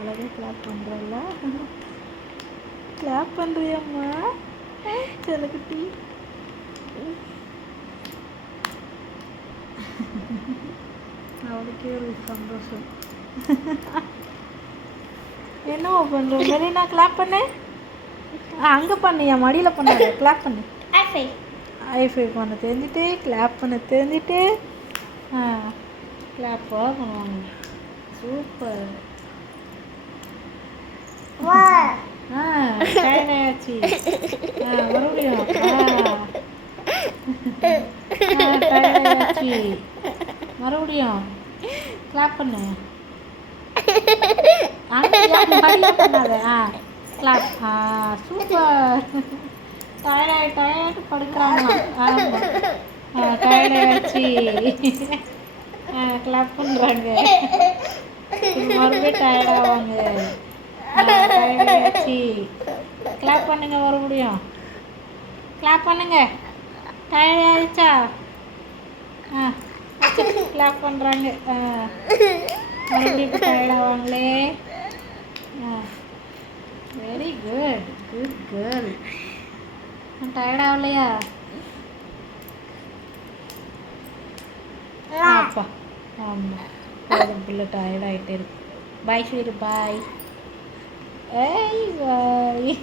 அழகாக clap பண்ணுறல்ல. Clap பண்ணுறியம்மா செல்லக்குட்டி. அவளுக்கே ஒரு சந்தோஷம். என்னவோ பண்ணுற மெரினா, கிளாப் பண்ணு. அங்கே பண்ணு, என் மடியில் பண்ணாத, கிளாப் பண்ணு. ஐஃபை பண்ண தெரிஞ்சுட்டு, கிளாப் பண்ண தெரிஞ்சுட்டு, கிளாப்பாக பண்ணுவாங்க. சூப்பர். டயர்ட் ஆயாச்சு. மறுபடியும் டயர்ட் ஆயாச்சு. மறுபடியும் கிளாப் பண்ணு. மடியில் பண்ணாத. கிளாப். சூப்பர். டயர்டாயிட்டு படுக்கிறாங்களாம். ஆமாம், டயர்ட் ஆயாச்சு. கிளாப் பண்ணுறாங்க. மறுபடியும் டயர்ட் ஆவாங்க. டயர்ட் ஆயாச்சு. கிளாப் பண்ணுங்க மறுபடியும். கிளாப் பண்ணுங்க. டயர்ட் ஆயிடுச்சா? கிளாப் பண்ணுறாங்க. மறுபடியும் டயர்ட் ஆவாங்களே. Very good, good girl. Tired ஆகலையா? அப்பா, ஆமாம், போதும், பிள்ளை டயர்ட் ஆகிட்டே இருக்கு. பாய் சொல்லிடு. பாய். ஏய் பாய்.